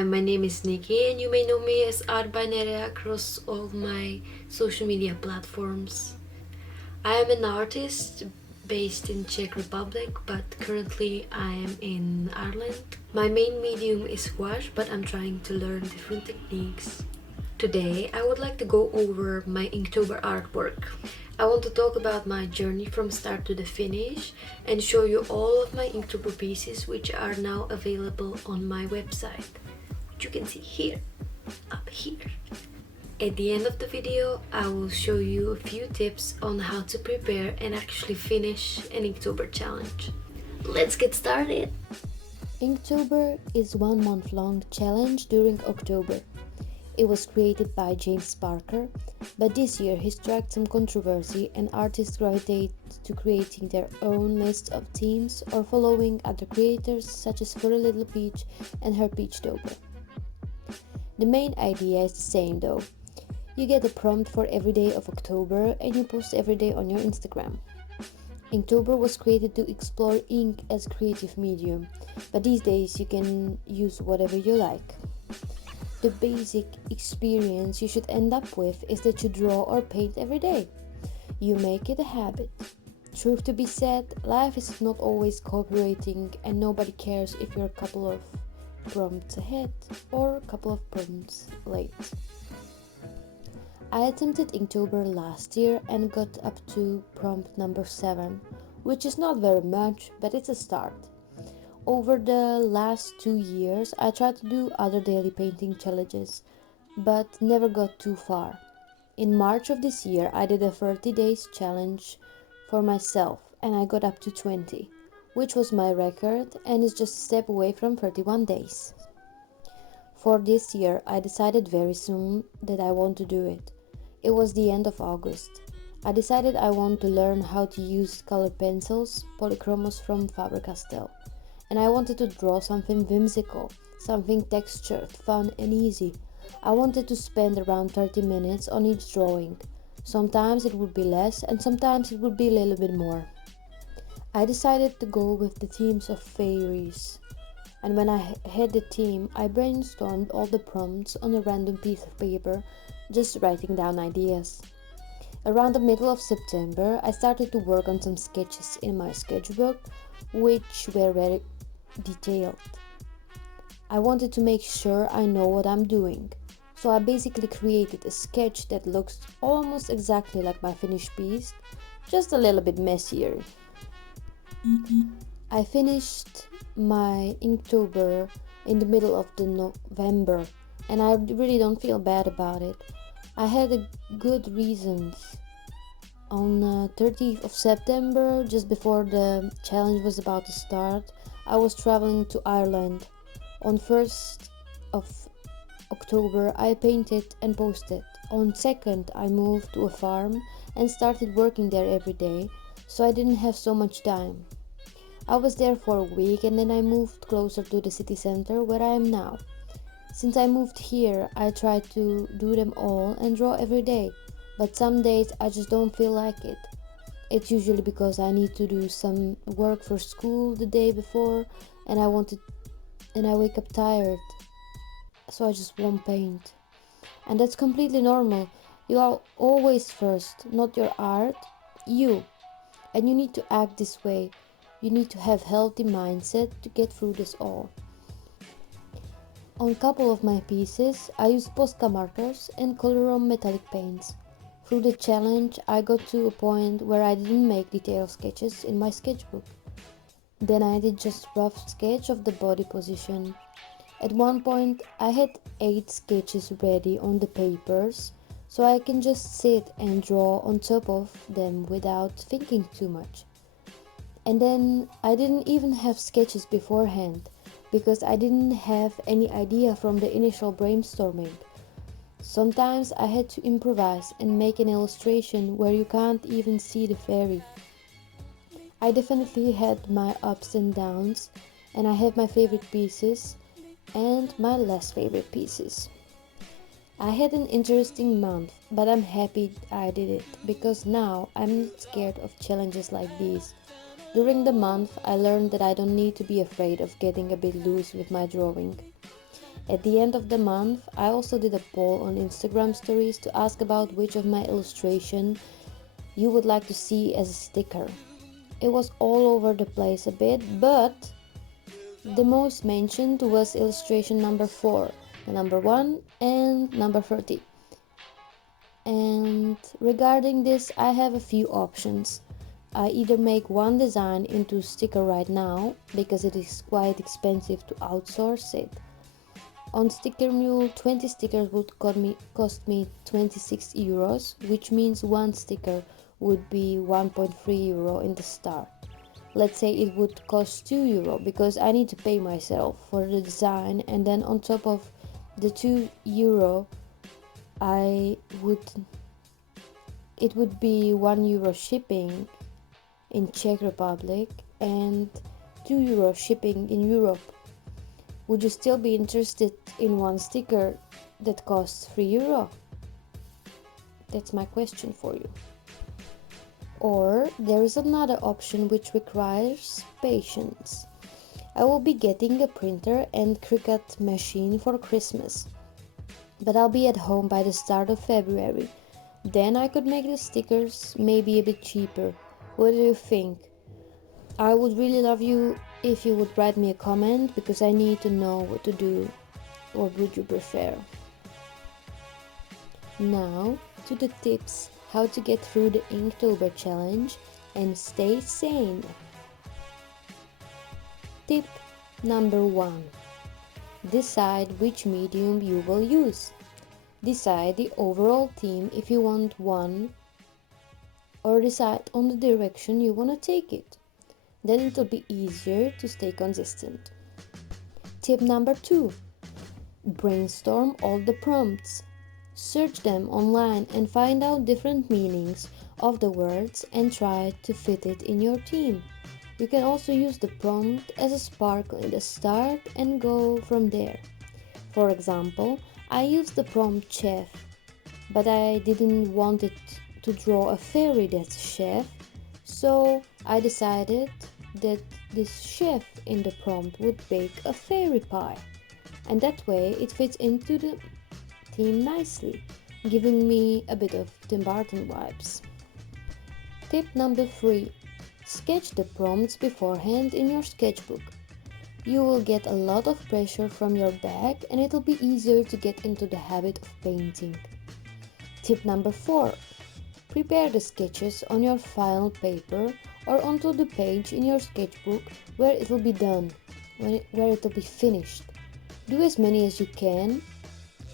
Hi, my name is Nikki, and you may know me as Arbanere across all my social media platforms. I am an artist based in Czech Republic, but currently I am in Ireland. My main medium is gouache, but I'm trying to learn different techniques. Today, I would like to go over my Inktober artwork. I want to talk about my journey from start to the finish and show you all of my Inktober pieces which are now available on my website, which you can see here, up here. At the end of the video, I will show you a few tips on how to prepare and actually finish an Inktober challenge. Let's get started! Inktober is 1 month long challenge during October. It was created by James Barker, but this year he struck some controversy and artists gravitate to creating their own list of themes or following other creators such as Furry Little Peach and her Peachtober. The main idea is the same though. You get a prompt for every day of October and you post every day on your Instagram. Inktober was created to explore ink as a creative medium, but these days you can use whatever you like. The basic experience you should end up with is that you draw or paint every day. You make it a habit. Truth to be said, life is not always cooperating and nobody cares if you're a couple of prompts ahead or a couple of prompts late. I attempted Inktober last year and got up to prompt number 7, which is not very much, but it's a start. Over the last 2 years, I tried to do other daily painting challenges, but never got too far. In March of this year, I did a 30 days challenge for myself and I got up to 20, which was my record and is just a step away from 31 days. For this year, I decided very soon that I want to do it. It was the end of August. I decided I want to learn how to use color pencils, Polychromos from Faber Castell. And I wanted to draw something whimsical, something textured, fun and easy. I wanted to spend around 30 minutes on each drawing. Sometimes it would be less and sometimes it would be a little bit more. I decided to go with the themes of fairies. And when I had the theme, I brainstormed all the prompts on a random piece of paper, just writing down ideas. Around the middle of September, I started to work on some sketches in my sketchbook, which were very detailed. I wanted to make sure I know what I'm doing, so I basically created a sketch that looks almost exactly like my finished piece, just a little bit messier. I finished my Inktober in the middle of the November, and I really don't feel bad about it. I had a good reasons. On 30th of September, just before the challenge was about to start, I was traveling to Ireland. On 1st of October, I painted and posted. On 2nd, I moved to a farm and started working there every day, so I didn't have so much time. I was there for a week and then I moved closer to the city center where I am now. Since I moved here, I try to do them all and draw every day, but some days I just don't feel like it. It's usually because I need to do some work for school the day before and I wake up tired, so I just won't paint. And that's completely normal. You are always first, not your art, you. And you need to act this way. You need to have healthy mindset to get through this all. On a couple of my pieces, I used Posca markers and Colorom metallic paints. Through the challenge, I got to a point where I didn't make detailed sketches in my sketchbook. Then I did just rough sketch of the body position. At one point, I had 8 sketches ready on the papers, so I can just sit and draw on top of them without thinking too much. And then I didn't even have sketches beforehand, because I didn't have any idea from the initial brainstorming. Sometimes I had to improvise and make an illustration where you can't even see the fairy. I definitely had my ups and downs, and I have my favorite pieces and my less favorite pieces. I had an interesting month, but I'm happy I did it because now I'm not scared of challenges like these. During the month, I learned that I don't need to be afraid of getting a bit loose with my drawing. At the end of the month, I also did a poll on Instagram stories to ask about which of my illustration you would like to see as a sticker. It was all over the place a bit, but the most mentioned was illustration number 4, the number 1 and number 30. And regarding this, I have a few options. I either make one design into sticker right now, because it is quite expensive to outsource it. On Sticker Mule, 20 stickers would cost me 26 euros, which means one sticker would be 1.3 euro in the start. Let's say it would cost 2 euro because I need to pay myself for the design, and then on top of the 2 euro it would be 1 euro shipping in Czech Republic and 2 euro shipping in Europe. Would you still be interested in one sticker that costs 3 euro? That's my question for you. Or there is another option which requires patience. I will be getting a printer and Cricut machine for Christmas, but I'll be at home by the start of February. Then I could make the stickers maybe a bit cheaper. What do you think? I would really love you if you would write me a comment, because I need to know what to do. What would you prefer? Now to the tips how to get through the Inktober challenge and stay sane. Tip number 1. Decide which medium you will use. Decide the overall theme if you want one, or decide on the direction you want to take it. Then it will be easier to stay consistent. Tip number 2. Brainstorm all the prompts. Search them online and find out different meanings of the words and try to fit it in your theme. You can also use the prompt as a sparkle in the start and go from there. For example, I used the prompt chef, but I didn't want it to draw a fairy that's chef, so I decided that this chef in the prompt would bake a fairy pie, and that way it fits into the theme nicely, giving me a bit of Tim Burton vibes. Tip number 3. Sketch the prompts beforehand in your sketchbook. You will get a lot of pressure from your back and it'll be easier to get into the habit of painting. Tip number 4. Prepare the sketches on your file paper or onto the page in your sketchbook where it will be done, where it will be finished. Do as many as you can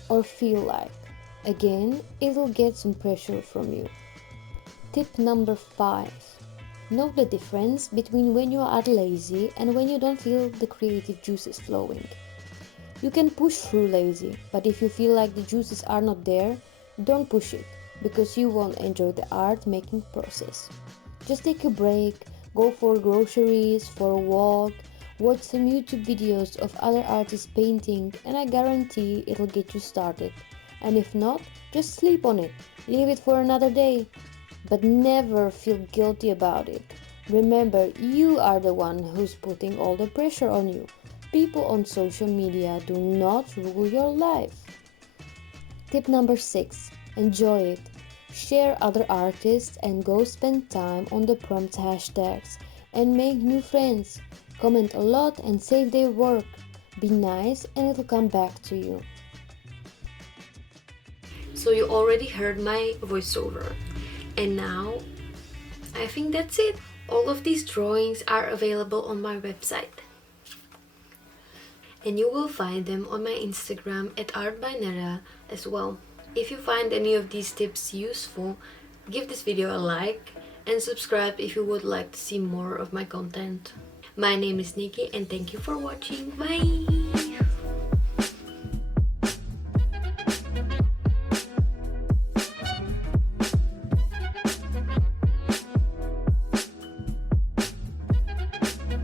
or feel like. Again, it will get some pressure from you. Tip number 5. Know the difference between when you are lazy and when you don't feel the creative juices flowing. You can push through lazy, but if you feel like the juices are not there, don't push it, because you won't enjoy the art making process. Just take a break, go for groceries, for a walk, watch some YouTube videos of other artists painting, and I guarantee it'll get you started. And if not, just sleep on it, leave it for another day. But never feel guilty about it. Remember, you are the one who's putting all the pressure on you. People on social media do not rule your life. Tip number 6. Enjoy it. Share other artists and go spend time on the prompt hashtags and make new friends. Comment a lot and save their work. Be nice and it'll come back to you. So you already heard my voiceover. And now, I think that's it. All of these drawings are available on my website. And you will find them on my Instagram at artbynera as well. If you find any of these tips useful, give this video a like and subscribe if you would like to see more of my content. My name is Nikki and thank you for watching. Bye!